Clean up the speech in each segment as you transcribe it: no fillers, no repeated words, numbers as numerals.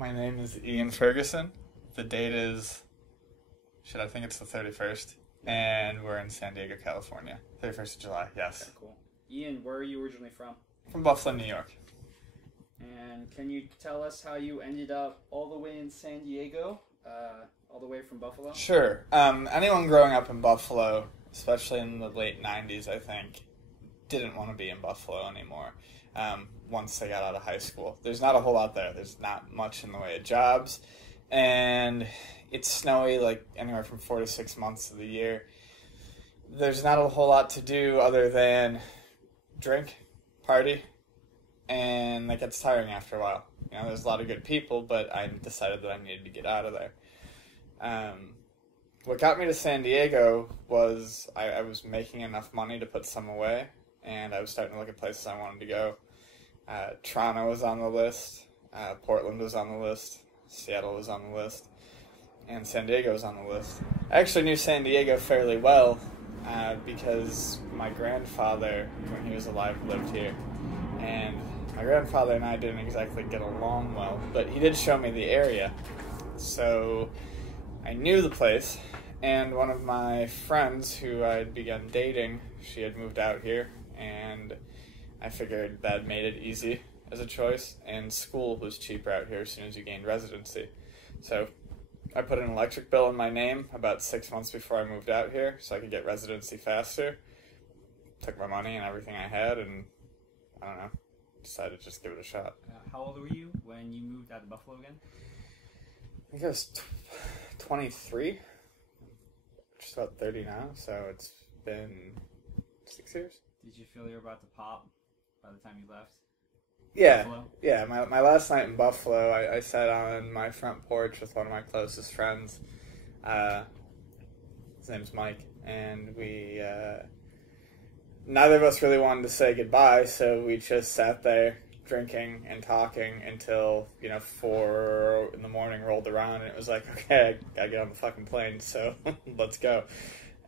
My name is Ian Ferguson. The date is, I think it's the 31st. And we're in San Diego, California. 31st of July, yes. Okay, cool. Ian, where are you originally from? From Buffalo, New York. And can you tell us how you ended up all the way in San Diego, all the way from Buffalo? Sure. Anyone growing up in Buffalo, especially in the late 90s, I think, didn't want to be in Buffalo anymore once they got out of high school. There's not a whole lot there. There's not much in the way of jobs. And it's snowy like anywhere from 4 to 6 months of the year. There's not a whole lot to do other than drink, party, and that gets tiring after a while. You know, there's a lot of good people, but I decided that I needed to get out of there. What got me to San Diego was I was making enough money to put some away, and I was starting to look at places I wanted to go. Toronto was on the list, Portland was on the list, Seattle was on the list, and San Diego was on the list. I actually knew San Diego fairly well because my grandfather, when he was alive, lived here. And my grandfather and I didn't exactly get along well, but he did show me the area. So I knew the place, and one of my friends who I'd begun dating, she had moved out here, and I figured that made it easy as a choice, and school was cheaper out here as soon as you gained residency. So I put an electric bill in my name about 6 months before I moved out here so I could get residency faster. Took my money and everything I had, and I don't know, decided to just give it a shot. How old were you when you moved out of Buffalo again? I think I was 23, just about 30 now, so it's been 6 years. Did you feel you were about to pop by the time you left? Yeah, Buffalo? yeah. My last night in Buffalo, I sat on my front porch with one of my closest friends. His name's Mike, and we neither of us really wanted to say goodbye, so we just sat there drinking and talking until 4 in the morning rolled around, and it was like, okay, I gotta get on the fucking plane, so let's go.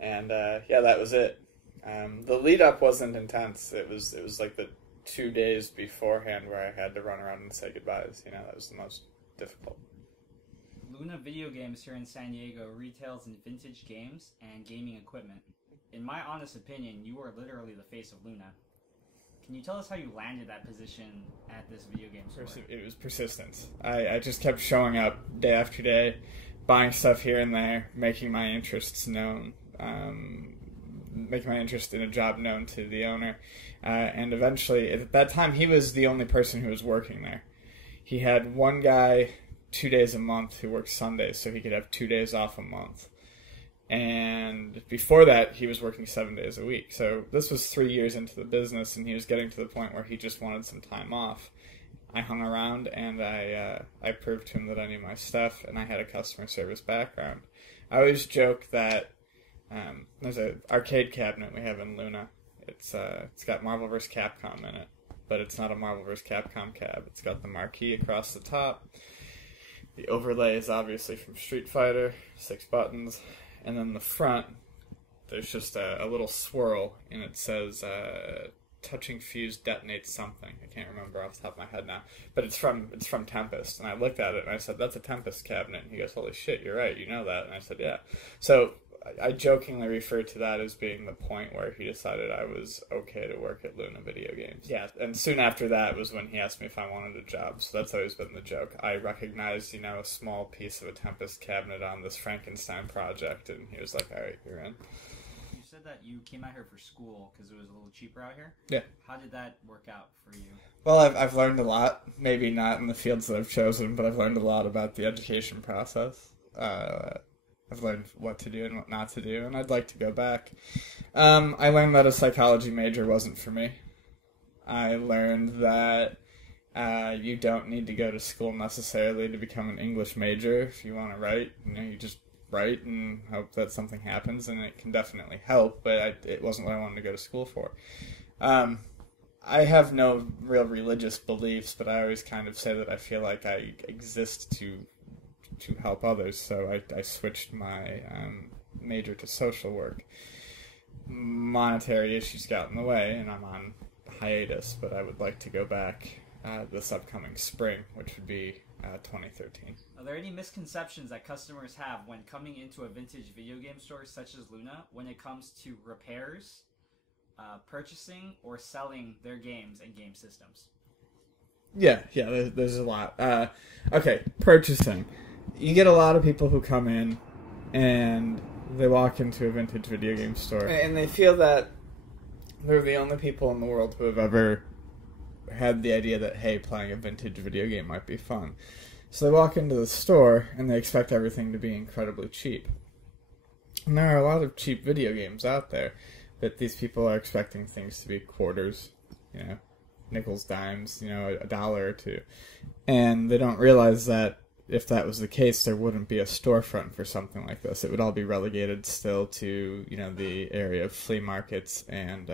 And yeah, that was it. The lead up wasn't intense. It was like the 2 days beforehand where I had to run around and say goodbyes. That was the most difficult. Luna Video Games here in San Diego retails in vintage games and gaming equipment. In my honest opinion, you are literally the face of Luna. Can you tell us how you landed that position at this video game store? It was persistence. I just kept showing up day after day, buying stuff here and there, making my interests known, making my interest in a job known to the owner. And eventually, at that time, he was the only person who was working there. He had one guy 2 days a month who worked Sundays, so he could have 2 days off a month. And before that, he was working 7 days a week. So this was 3 years into the business, and he was getting to the point where he just wanted some time off. I hung around, and I proved to him that I knew my stuff, and I had a customer service background. I always joke that there's an arcade cabinet we have in Luna. It's got Marvel vs. Capcom in it, but it's not a Marvel vs. Capcom cab. It's got the marquee across the top. The overlay is obviously from Street Fighter, 6 buttons. And then the front, there's just a little swirl, and it says, touching fuse detonates something. I can't remember off the top of my head now. But it's from Tempest. And I looked at it, and I said, that's a Tempest cabinet. And he goes, holy shit, you're right, you know that. And I said, yeah. So I jokingly refer to that as being the point where he decided I was okay to work at Luna Video Games. Yeah, and soon after that was when he asked me if I wanted a job, so that's always been the joke. I recognized, a small piece of a Tempest cabinet on this Frankenstein project, and he was like, all right, you're in. You said that you came out here for school because it was a little cheaper out here? Yeah. How did that work out for you? Well, I've learned a lot, maybe not in the fields that I've chosen, but I've learned a lot about the education process. I've learned what to do and what not to do, and I'd like to go back. I learned that a psychology major wasn't for me. I learned that you don't need to go to school necessarily to become an English major. If you want to write, you just write and hope that something happens, and it can definitely help, but it wasn't what I wanted to go to school for. I have no real religious beliefs, but I always kind of say that I feel like I exist to help others, so I switched my major to social work. Monetary issues got in the way, and I'm on hiatus, but I would like to go back this upcoming spring, which would be 2013. Are there any misconceptions that customers have when coming into a vintage video game store such as Luna when it comes to repairs, purchasing, or selling their games and game systems? Yeah, there's a lot. Okay, purchasing. You get a lot of people who come in and they walk into a vintage video game store and they feel that they're the only people in the world who have ever had the idea that, hey, playing a vintage video game might be fun. So they walk into the store and they expect everything to be incredibly cheap. And there are a lot of cheap video games out there that these people are expecting things to be quarters, nickels, dimes, $1 or $2. And they don't realize that if that was the case, there wouldn't be a storefront for something like this. It would all be relegated still to, the area of flea markets and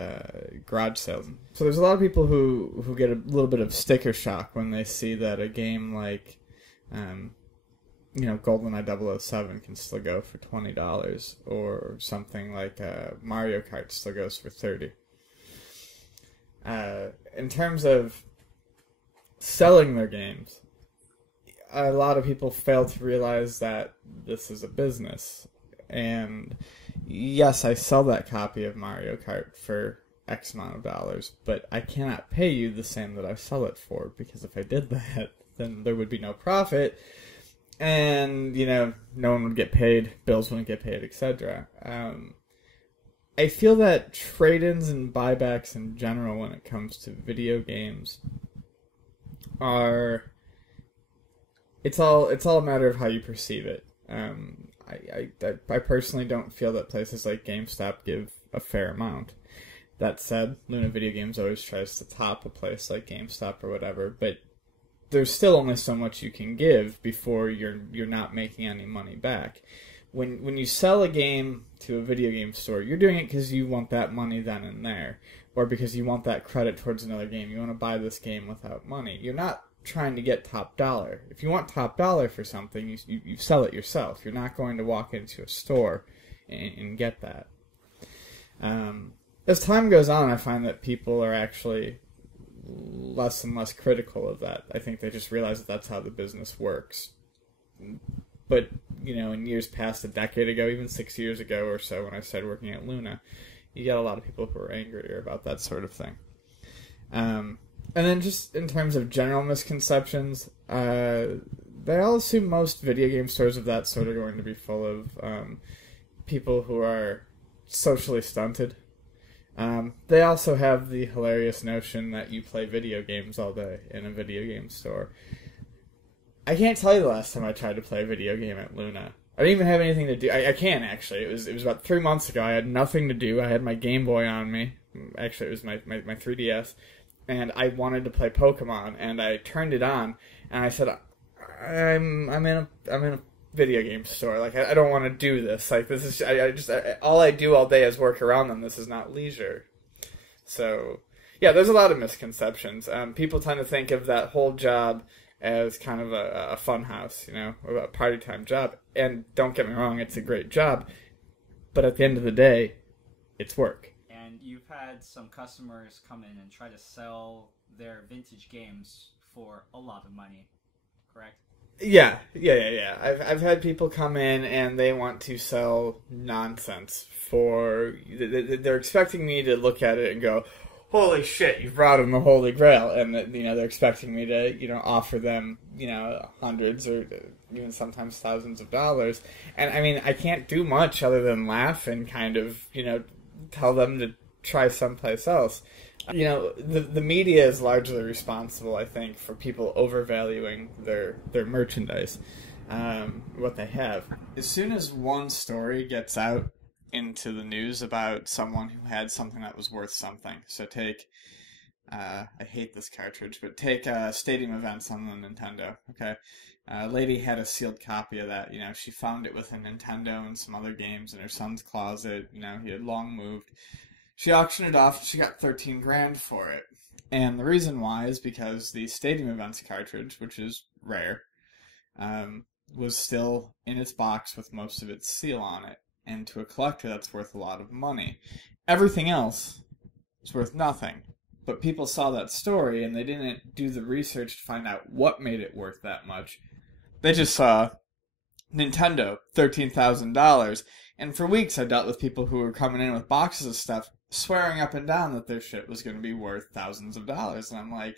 garage sales. So there's a lot of people who get a little bit of sticker shock when they see that a game like, GoldenEye 007 can still go for $20, or something like Mario Kart still goes for $30. In terms of selling their games, a lot of people fail to realize that this is a business. And yes, I sell that copy of Mario Kart for X amount of dollars, but I cannot pay you the same that I sell it for, because if I did that, then there would be no profit, and, no one would get paid, bills wouldn't get paid, etc. I feel that trade-ins and buybacks in general when it comes to video games are... It's all a matter of how you perceive it. I personally don't feel that places like GameStop give a fair amount. That said, Luna Video Games always tries to top a place like GameStop or whatever, but there's still only so much you can give before you're not making any money back. When you sell a game to a video game store, you're doing it because you want that money then and there, or because you want that credit towards another game. You want to buy this game without money. You're not trying to get top dollar. If you want top dollar for something, you sell it yourself. You're not going to walk into a store and get that. As time goes on, I find that people are actually less and less critical of that. I think they just realize that that's how the business works. But, in years past, a decade ago, even 6 years ago or so, when I started working at Luna, you get a lot of people who are angrier about that sort of thing. And then just in terms of general misconceptions, they all assume most video game stores of that sort are going to be full of people who are socially stunted. They also have the hilarious notion that you play video games all day in a video game store. I can't tell you the last time I tried to play a video game at Luna. I didn't even have anything to do. I can, actually. It was about 3 months ago. I had nothing to do. I had my Game Boy on me. Actually, it was my 3DS. And I wanted to play Pokemon, and I turned it on, and I said, I'm in a video game store. Like, I don't want to do this. Like, this is all I do all day is work around them. This is not leisure. So, yeah, there's a lot of misconceptions. People tend to think of that whole job as kind of a fun house, a party time job. And don't get me wrong, it's a great job, but at the end of the day, it's work. You've had some customers come in and try to sell their vintage games for a lot of money, correct? Yeah. I've had people come in and they want to sell nonsense for... They're expecting me to look at it and go, holy shit, you've brought them the Holy Grail. And, they're expecting me to, offer them, hundreds or even sometimes thousands of dollars. And, I can't do much other than laugh and kind of, tell them to try someplace else. The media is largely responsible, I think, for people overvaluing their merchandise, what they have. As soon as one story gets out into the news about someone who had something that was worth something, so take, I hate this cartridge, but take Stadium Events on the Nintendo, okay? A lady had a sealed copy of that. She found it with a Nintendo and some other games in her son's closet. He had long moved. She auctioned it off, and she got $13,000 for it. And the reason why is because the Stadium Events cartridge, which is rare, was still in its box with most of its seal on it. And to a collector, that's worth a lot of money. Everything else is worth nothing. but people saw that story and they didn't do the research to find out what made it worth that much. They just saw Nintendo, $13,000. And for weeks I dealt with people who were coming in with boxes of stuff, swearing up and down that their shit was going to be worth thousands of dollars. And I'm like,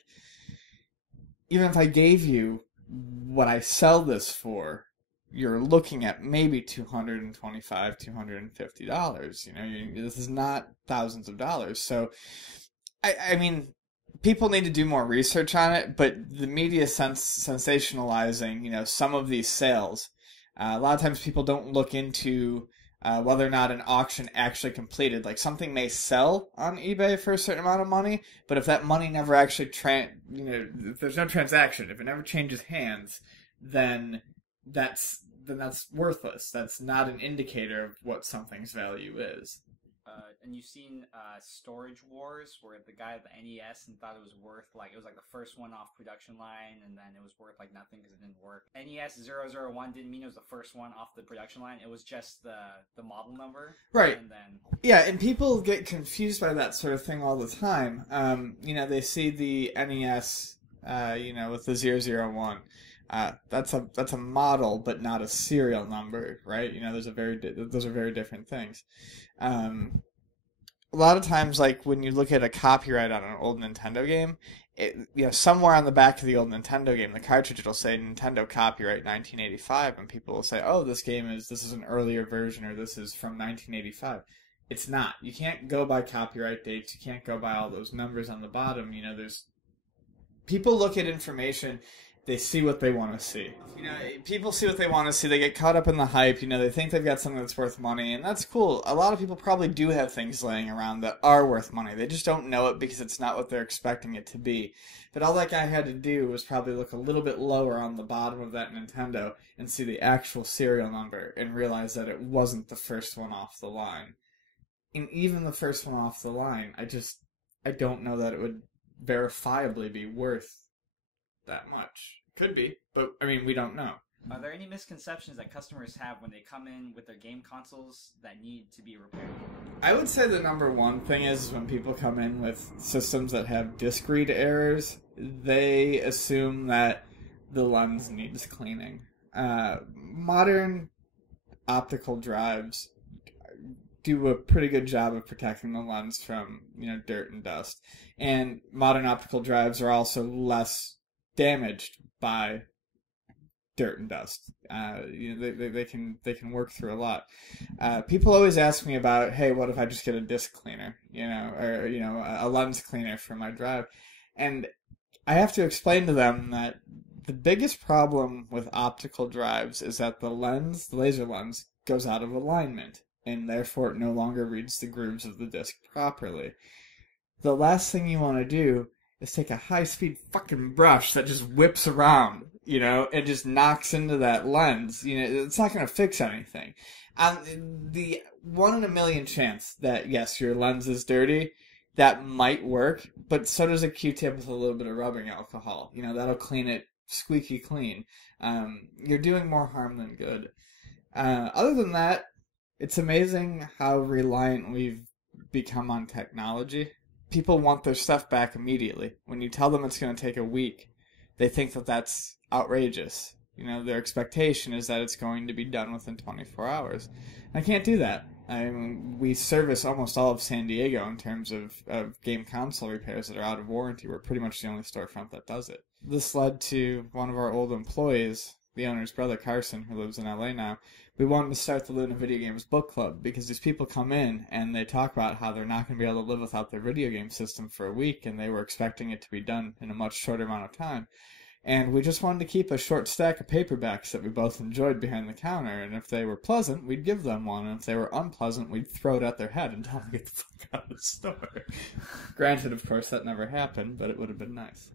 even if I gave you what I sell this for, you're looking at maybe $225, $250. You know, this is not thousands of dollars. So, I mean, people need to do more research on it, but the media sensationalizing, you know, some of these sales, a lot of times people don't look into whether or not an auction actually completed. Like, something may sell on eBay for a certain amount of money, but if that money never actually, if there's no transaction, if it never changes hands, then that's worthless. That's not an indicator of what something's value is. And you've seen Storage Wars, where the guy at the NES and thought it was worth, like, it was like the first one off production line, and then it was worth like nothing because it didn't work. NES 001 didn't mean it was the first one off the production line. It was just the model number. Right. And then yeah, and people get confused by that sort of thing all the time. You know, they see the NES, you know, with the 001. That's a model, but not a serial number, right? You know, those are very different things. A lot of times, like, when you look at a copyright on an old Nintendo game, you know, somewhere on the back of the old Nintendo game, the cartridge will say Nintendo copyright 1985, and people will say, oh, this is an earlier version, or this is from 1985. It's not. You can't go by copyright dates. You can't go by all those numbers on the bottom. You know, people look at information. They see what they want to see. You know, people see what they want to see. They get caught up in the hype. You know, they think they've got something that's worth money, and that's cool. A lot of people probably do have things laying around that are worth money. They just don't know it because it's not what they're expecting it to be. But all that guy had to do was probably look a little bit lower on the bottom of that Nintendo and see the actual serial number and realize that it wasn't the first one off the line. And even the first one off the line, I don't know that it would verifiably be worth that much. Could be, but I mean, we don't know. Are there any misconceptions that customers have when they come in with their game consoles that need to be repaired? I would say the number one thing is when people come in with systems that have disk read errors, they assume that the lens needs cleaning. Modern optical drives do a pretty good job of protecting the lens from, you know, dirt and dust. And modern optical drives are also less damaged by dirt and dust. You know, they can work through a lot. People always ask me about, hey, what if I just get a disc cleaner, you know, or, you know, a lens cleaner for my drive? And I have to explain to them that the biggest problem with optical drives is that the laser lens, goes out of alignment, and therefore it no longer reads the grooves of the disc properly. The last thing you want to do is take a high-speed fucking brush that just whips around, you know, and just knocks into that lens. You know, it's not going to fix anything. The 1 in a million chance that, yes, your lens is dirty, that might work, but so does a Q-tip with a little bit of rubbing alcohol. You know, that'll clean it squeaky clean. You're doing more harm than good. Other than that, it's amazing how reliant we've become on technology. People want their stuff back immediately. When you tell them it's going to take a week, they think that that's outrageous. You know, their expectation is that it's going to be done within 24 hours. I can't do that. I mean, we service almost all of San Diego in terms of game console repairs that are out of warranty. We're pretty much the only storefront that does it. This led to one of our old employees, the owner's brother, Carson, who lives in LA now. We wanted to start the Luna Video Games Book Club because these people come in and they talk about how they're not going to be able to live without their video game system for a week, and they were expecting it to be done in a much shorter amount of time. And we just wanted to keep a short stack of paperbacks that we both enjoyed behind the counter, and if they were pleasant, we'd give them one, and if they were unpleasant, we'd throw it at their head and tell them to get the fuck out of the store. Granted, of course, that never happened, but it would have been nice.